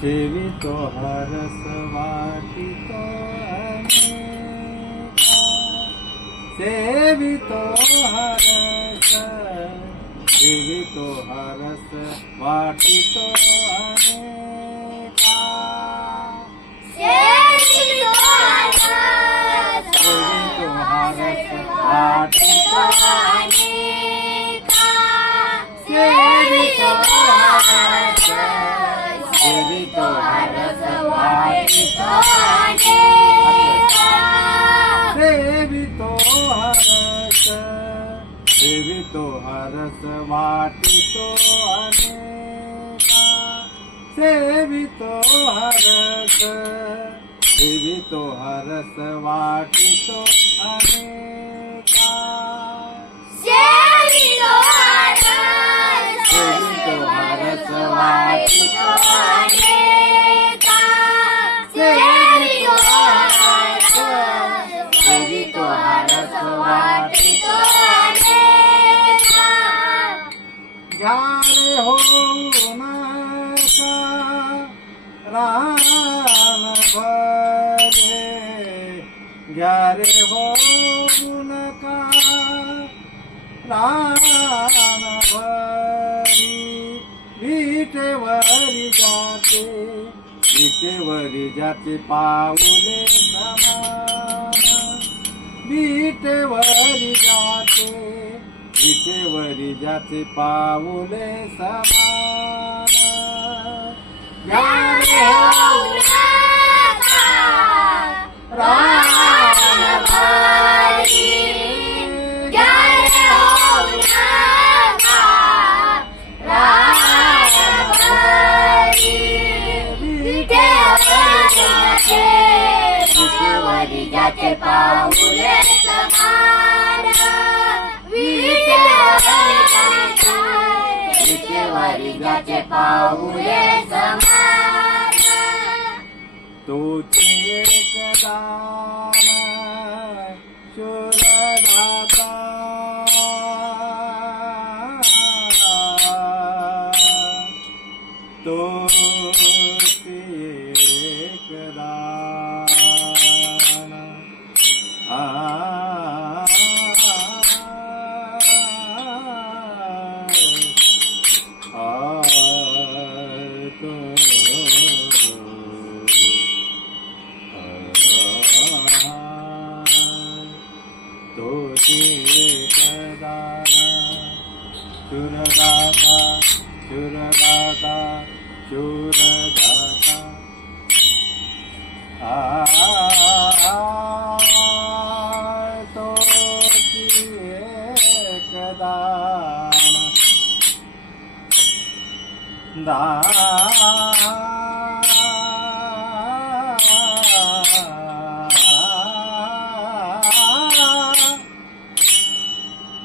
सेवितो हरसवाटितो सेवितो हरस सेवितो हरस वाटितो अनेका। अनेका सेवितो हरस सेवितो हरस वाटितो अनेका। सेवितो हरस सेवितो हरस हो नका रान भरे ग्यारे हो नका रान भरी विटेवरी जाते विटेवरी जाते पाऊले समान विटेवरी जाते विटेवरी जाते पाऊले समान. ज्ञाने होऊ विटेवरी जाते पाऊले समान तोची एक दान চুরদাতা চুরদাতা চুরদাতা তো দা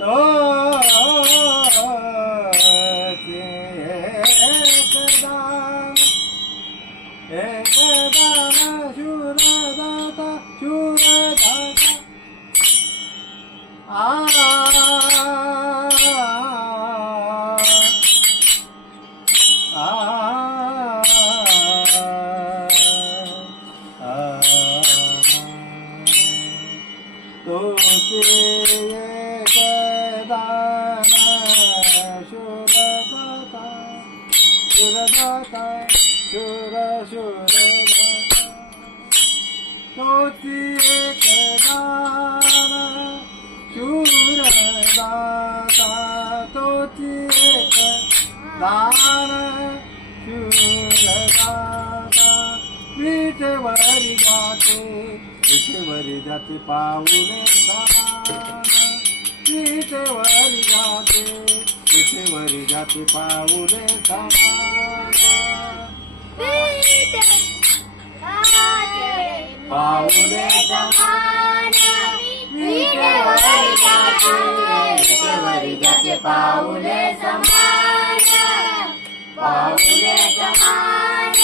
Oh! 다다 휴라다다 휴라다다 아 도시의 계단에 슈라다다 슈라다다 शूर शूरदाता तोची एकदान शूरदाता तोची एक दान शूरदाता विटेवरी जाते विटेवरी जाते पाऊले समान विटेवरी जाते विटेवरी जाते पाऊले समान पाऊले समान जाते पाऊले समान पाऊले समान